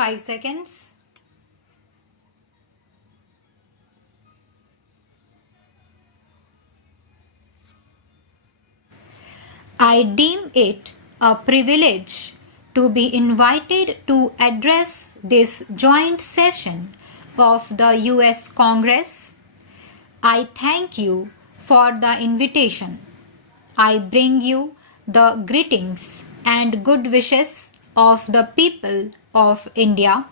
5 seconds. I deem it a privilege to be invited to address this joint session of the US Congress. I thank you for the invitation. I bring you the greetings and good wishes of the people of India.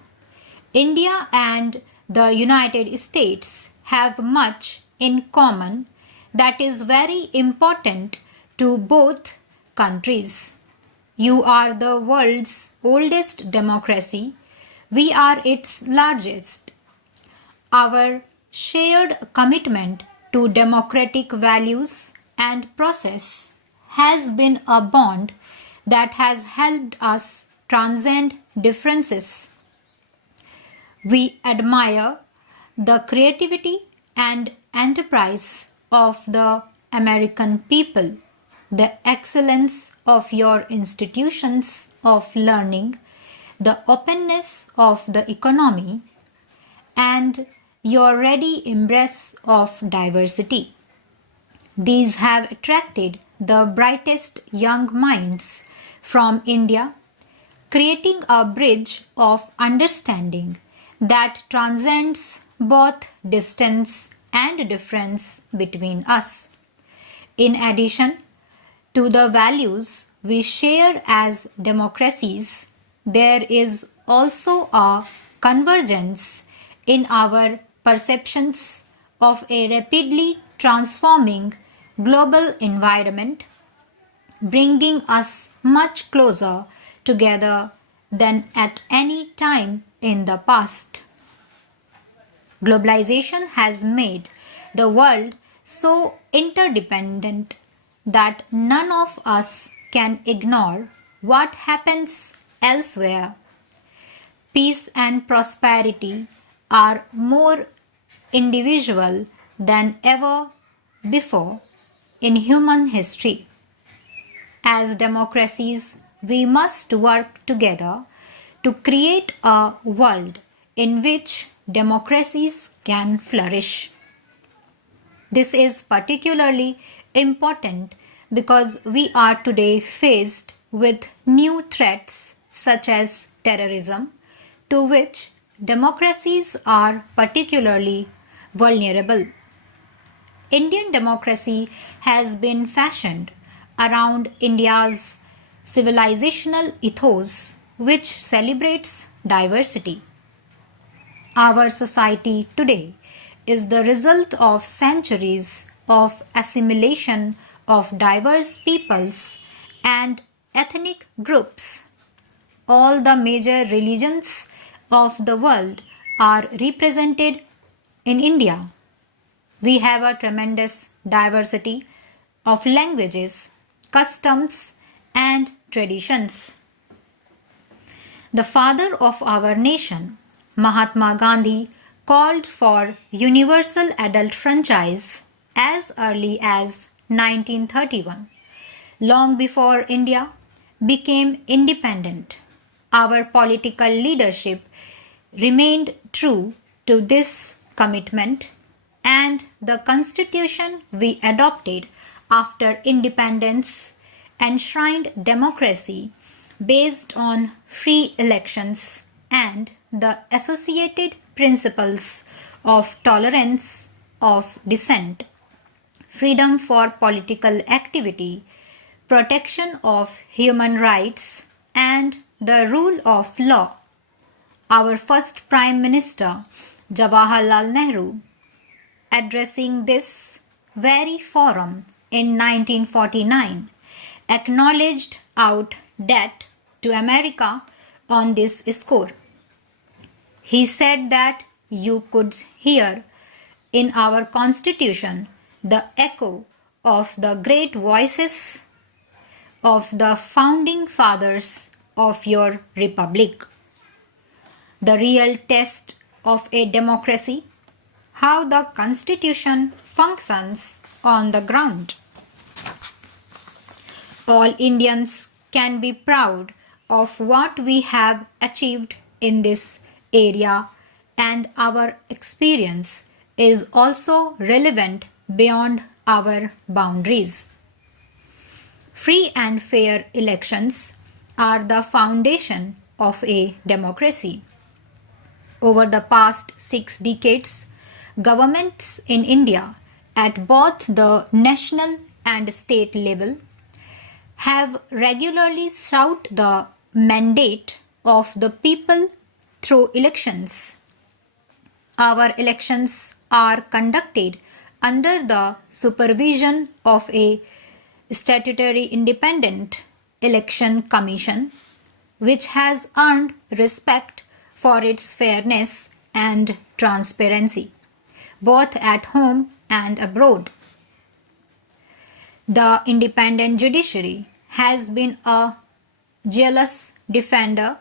India and the United States have much in common that is very important to both countries. You are the world's oldest democracy. We are its largest. Our shared commitment to democratic values and process has been a bond that has helped us transcend differences. We admire the creativity and enterprise of the American people, the excellence of your institutions of learning, the openness of the economy, and your ready embrace of diversity. These have attracted the brightest young minds from India, creating a bridge of understanding that transcends both distance and difference between us. In addition to the values we share as democracies, there is also a convergence in our perceptions of a rapidly transforming global environment, bringing us much closer together than at any time in the past. Globalization has made the world so interdependent that none of us can ignore what happens elsewhere. Peace and prosperity are more individual than ever before in human history. As democracies, we must work together to create a world in which democracies can flourish. This is particularly important because we are today faced with new threats such as terrorism, to which democracies are particularly vulnerable. Indian democracy has been fashioned around India's civilizational ethos, which celebrates diversity. Our society today is the result of centuries of assimilation of diverse peoples and ethnic groups. All the major religions of the world are represented in India. We have a tremendous diversity of languages, customs, and traditions. The father of our nation, Mahatma Gandhi, called for universal adult franchise as early as 1931, long before India became independent. Our political leadership remained true to this commitment, and the constitution we adopted after independence enshrined democracy based on free elections and the associated principles of tolerance of dissent, freedom for political activity, protection of human rights, and the rule of law. Our first Prime Minister, Jawaharlal Nehru, addressing this very forum in 1949, acknowledged out debt to America on this score. He said that you could hear in our Constitution the echo of the great voices of the founding fathers of your republic. The real test of a democracy, how the Constitution functions on the ground. All Indians can be proud of what we have achieved in this area, and our experience is also relevant beyond our boundaries. Free and fair elections are the foundation of a democracy. Over the past 6 decades, governments in India at both the national and state level have regularly sought the mandate of the people through elections. Our elections are conducted under the supervision of a statutory independent election commission, which has earned respect for its fairness and transparency, both at home and abroad. The independent judiciary has been a jealous defender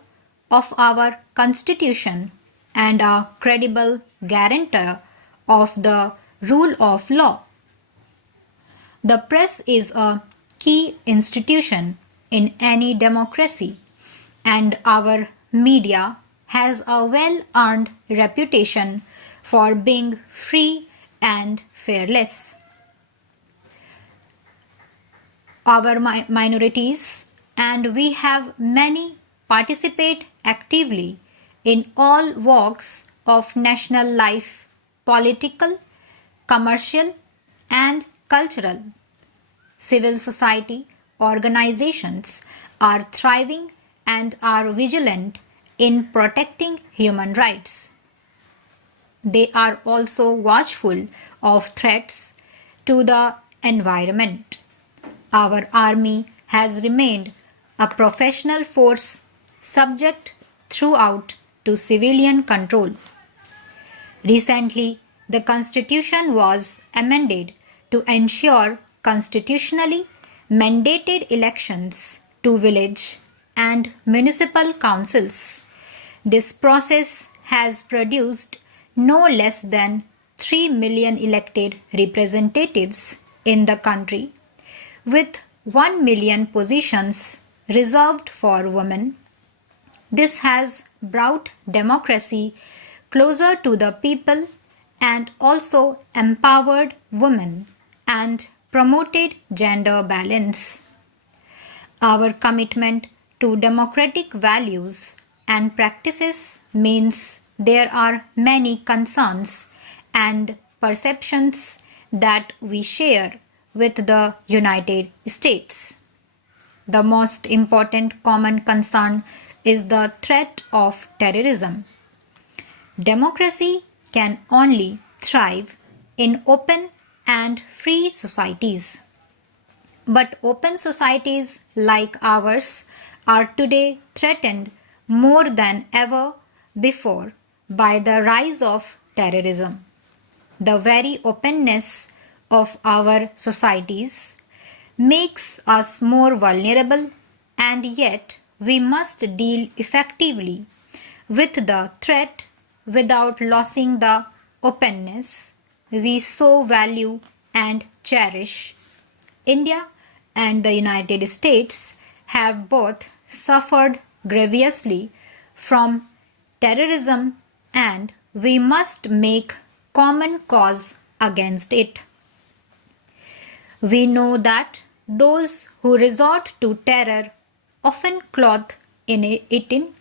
of our constitution and a credible guarantor of the rule of law. The press is a key institution in any democracy, and our media has a well-earned reputation for being free and fearless. Our minorities, and we have many, participate actively in all walks of national life, political, commercial, and cultural. Civil society organizations are thriving and are vigilant in protecting human rights. They are also watchful of threats to the environment. Our army has remained a professional force subject throughout to civilian control. Recently, the Constitution was amended to ensure constitutionally mandated elections to village and municipal councils. This process has produced no less than 3 million elected representatives in the country, with 1 million positions reserved for women. This has brought democracy closer to the people and also empowered women and promoted gender balance. Our commitment to democratic values and practices means there are many concerns and perceptions that we share with the United States. The most important common concern is the threat of terrorism. Democracy can only thrive in open and free societies. But open societies like ours are today threatened more than ever before by the rise of terrorism. The very openness of our societies makes us more vulnerable, and yet we must deal effectively with the threat without losing the openness we so value and cherish. India and the United States have both suffered grievously from terrorism, and we must make common cause against it. We know that those who resort to terror often clothe it in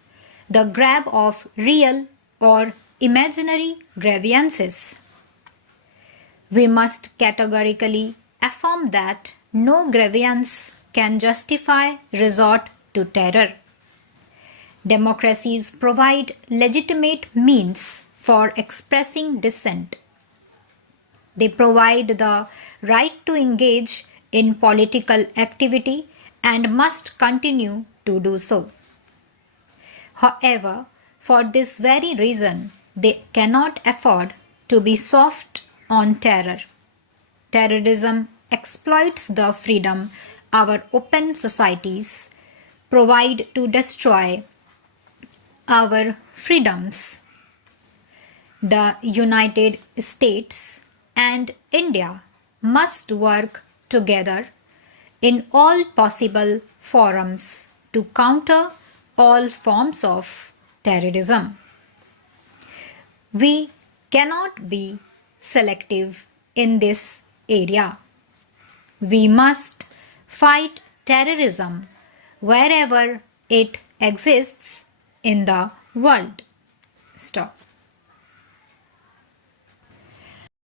the grab of real or imaginary grievances. We must categorically affirm that no grievance can justify resort to terror. Democracies provide legitimate means for expressing dissent. They provide the right to engage in political activity and must continue to do so. However, for this very reason, they cannot afford to be soft on terror. Terrorism exploits the freedom our open societies provide to destroy our freedoms. The United States and India must work together in all possible forums to counter all forms of terrorism. We cannot be selective in this area. We must fight terrorism wherever it exists in the world. Stop.